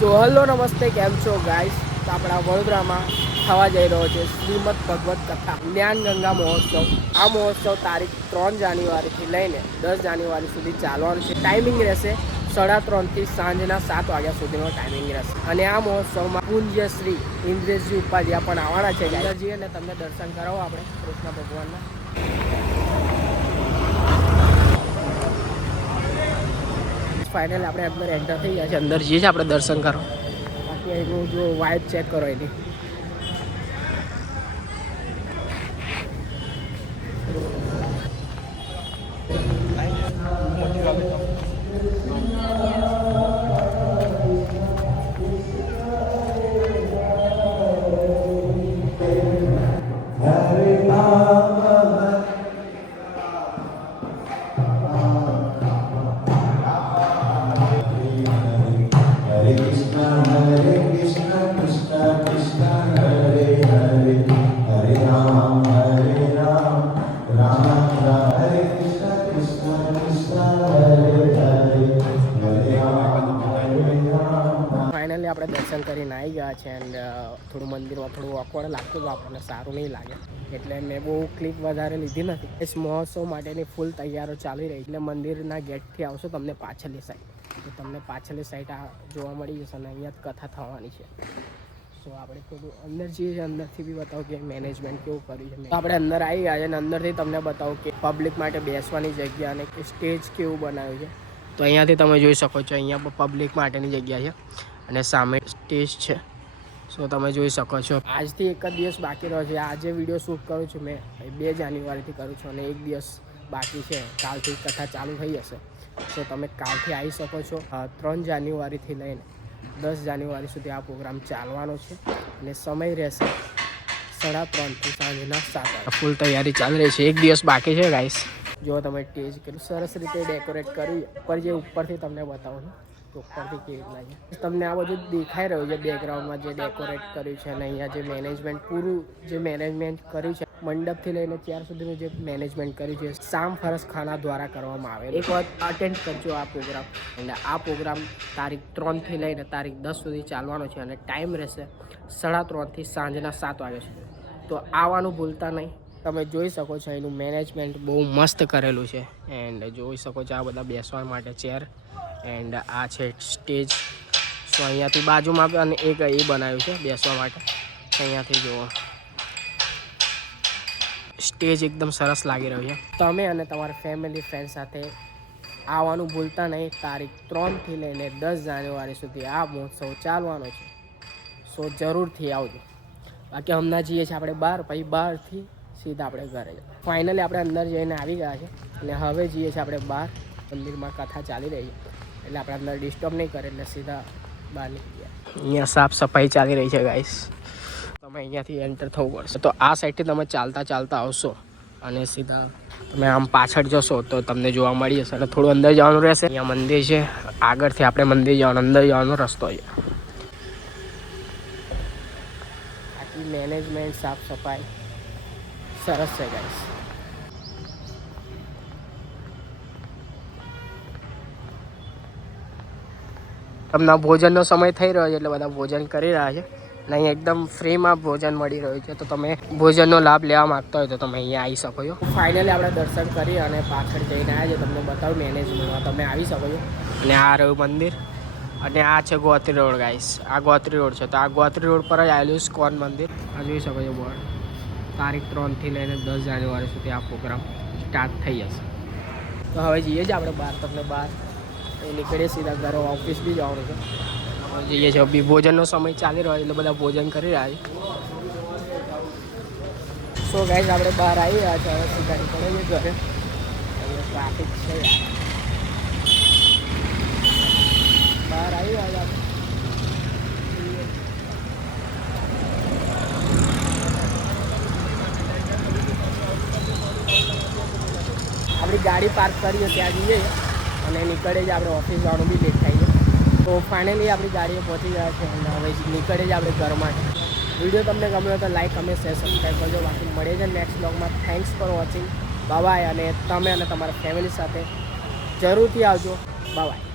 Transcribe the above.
So hello નમસ્તે, કેમ છો ગાઈસ? તો આપણા વડોદરામાં થવા જઈ રહ્યો છે શ્રીમદ ભગવત કથા જ્ઞાન ગંગા મહોત્સવ. આ મહોત્સવ તારીખ 3 જાન્યુઆરીથી લઈને 10 જાન્યુઆરી સુધી ચાલવાનું છે. ટાઈમિંગ રહેશે 3:30 થી સાંજના 7 વાગ્યા સુધીનો ટાઈમિંગ રહેશે. અને આ મહોત્સવમાં પૂજ્ય શ્રી ઇન્દ્રેશજી ઉપાધ્યાય પણ આવવાના છે. ઇન્દ્રજી અને તમને દર્શન કરાવો આપણે કૃષ્ણ ભગવાનના. ફાઇનલ આપણે અંદર એન્ટર થઈ ગયા છે. અંદર જઈએ છીએ આપણે દર્શન કરો. બાકી એનું જો વાઇબ ચેક કરો એની. ફાઇનલી આપણે દર્શન કરીને આવી ગયા છે. એન્ડ થોડું મંદિરમાં થોડું ઓકવર્ડ લાગતું હતું, આપણને સારું નહીં લાગે એટલે મેં બહુ ક્લિપ વધારે લીધી નથી. એ મહોત્સવ માટેની ફૂલ તૈયારીઓ ચાલી રહી એટલે મંદિરના ગેટથી આવશો તમને પાછળની સાઈડ તો તમને પાછળની સાઈડ આ જોવા મળી જશે અને અહીંયા જ કથા થવાની છે. સો આપણે થોડું અંદર જઈએ છીએ, અંદરથી બી બતાવો કે મેનેજમેન્ટ કેવું કર્યું છે. તો આપણે અંદર આવી ગયા છે અને અંદરથી તમને બતાવો કે પબ્લિક માટે બેસવાની જગ્યા અને સ્ટેજ કેવું બનાવ્યું છે. તો અહીંયાથી તમે જોઈ શકો છો, અહીંયા પબ્લિક માટેની જગ્યા છે અને સામે સ્ટેજ છે. સો તમે જોઈ શકો છો. આજથી એક જ દિવસ બાકી રહ્યો છે. આજે વિડીયો શૂટ કરું છું મેં 2 જાન્યુઆરીથી કરું છું અને 1 દિવસ બાકી છે. કાલથી કથા ચાલુ થઈ જશે. સો તમે કાલથી આવી શકો છો. 3 જાન્યુઆરીથી લઈને 10 જાન્યુઆરી સુધી આ પ્રોગ્રામ ચાલવાનો છે અને સમય રહેશે 3:30 થી સાંજના 7. ફૂલ તૈયારી ચાલી રહી છે. 1 દિવસ બાકી છે ગાઈસ. જો તમે સ્ટેજ કેટલું સરસ રીતે ડેકોરેટ કર્યું. ઉપર જે ઉપરથી તમને બતાવું છું ઉપરથી કેવી રીતના છે તમને આ બધું દેખાઈ રહ્યું છે. બેકગ્રાઉન્ડમાં જે ડેકોરેટ કર્યું છે અને અહીંયા જે મેનેજમેન્ટ પૂરું જે મેનેજમેન્ટ કર્યું છે, મંડપથી લઈને ત્યાર સુધીનું જે મેનેજમેન્ટ કર્યું છે, શામ ફરસ ખાના દ્વારા કરવામાં આવે. એક વખત અટેન્ડ કરજો આ પ્રોગ્રામ. અને આ પ્રોગ્રામ તારીખ 3 થી લઈને તારીખ 10 સુધી ચાલવાનો છે અને ટાઈમ રહેશે 3:30 થી સાંજના 7 વાગ્યા સુધી. તો આવવાનું ભૂલતા નહીં. તમે જોઈ શકો છો એનું મેનેજમેન્ટ બહુ મસ્ત કરેલું છે. એન્ડ જોઈ શકો છો આ બધા બેસવા માટે ચેર એન્ડ આ છે સ્ટેજ. સો અહીંયાથી બાજુમાં અને એક એ બનાવ્યું છે બેસવા માટે. અહીંયાથી જુઓ સ્ટેજ એકદમ સરસ લાગી રહ્યું છે. તમે અને તમારા ફેમિલી ફ્રેન્ડ સાથે આવવાનું ભૂલતા નહીં. તારીખ 3 થી લઈને 10 જાન્યુઆરી સુધી આ મહોત્સવ ચાલવાનો છે. સો જરૂરથી આવજો. બાકી હમણાં જઈએ છીએ આપણે બહાર, પછી બહારથી સીધા આપણે ઘરે જઈએ. ફાઇનલી આપણે અંદર જઈને આવી ગયા છે અને હવે જઈએ છીએ આપણે બહાર. મંદિરમાં કથા ચાલી રહી છે એટલે આપણે અંદર ડિસ્ટર્બ નહીં કરે એટલે સીધા બહાર નીકળી ગયા. અહીંયા સાફ સફાઈ ચાલી રહી છે ગાઈસ. તમે અહીંયાથી એન્ટર થવું પડશે. તો આ સાઈડથી તમે ચાલતા ચાલતા આવશો અને સીધા તમે આમ પાછળ જશો તો તમને જોવા મળી જશે. અને થોડું અંદર જવાનું રહેશે. અહીંયા મંદિર છે. આગળથી આપણે મંદિર જવાનું, અંદર જવાનો રસ્તો છે. આટલી મેનેજમેન્ટ સાફ સફાઈ સરસ છે ગાઈસ. તમને ભોજનનો સમય થઈ રહ્યો છે એટલે બધા ભોજન કરી રહ્યા છે અને અહીંયા એકદમ ફ્રીમાં ભોજન મળી રહ્યું છે. તો તમે ભોજનનો લાભ લેવા માગતા હોય તો તમે અહીંયા આવી શકો છો. ફાઇનલી આપણે દર્શન કરી અને પાછળ જઈને આવ્યા છે. તમને બતાવું મેનેજમેન્ટમાં તમે આવી શકો છો. અને આ રહ્યું મંદિર અને આ છે ગોત્રી રોડ ગાઈસ. આ ગોત્રી રોડ છે. તો આ ગોત્રી રોડ પર જ આવેલું સ્કોન મંદિર. આ જોઈ શકો છો બોર્ડ. તારીખ 3 થી લઈને 10 જાન્યુઆરી સુધી આ પ્રોગ્રામ સ્ટાર્ટ થઈ જશે. તો હવે જઈએ છીએ આપણે બહાર. તમને બહાર નીકળીએ સીધા ઘરે. ઓફિસ બી જવાનું છે. જઈએ છીએ. બી ભોજનનો સમય ચાલી રહ્યો એટલે બધા ભોજન કરી રહ્યા છે. સો ગાઈસ આપણે બહાર આવી રહ્યા છે. હવે સીધા નીકળીએ ઘરે. ટ્રાફિક છે યાર. બહાર આવી રહ્યા છે. આપણી ગાડી પાર્ક કરીએ ત્યાં જઈએ અને નીકળે જ આપણે ઓફિસ જવાનું બી લેટ થાય છે. તો ફાઇનલી આપણી ગાડીએ પહોંચી ગયા છે અને હવે નીકળે જ આપણે ઘર માટે. વિડીયો તમને ગમ્યો તો લાઈક, કમેન્ટ, શેર, સબસ્ક્રાઈબ કરજો. બાકી મળે છે નેક્સ્ટ બ્લોગમાં. Thanks for watching. બાય. અને તમે અને તમારા ફેમિલી સાથે જરૂરથી આવજો. બાય.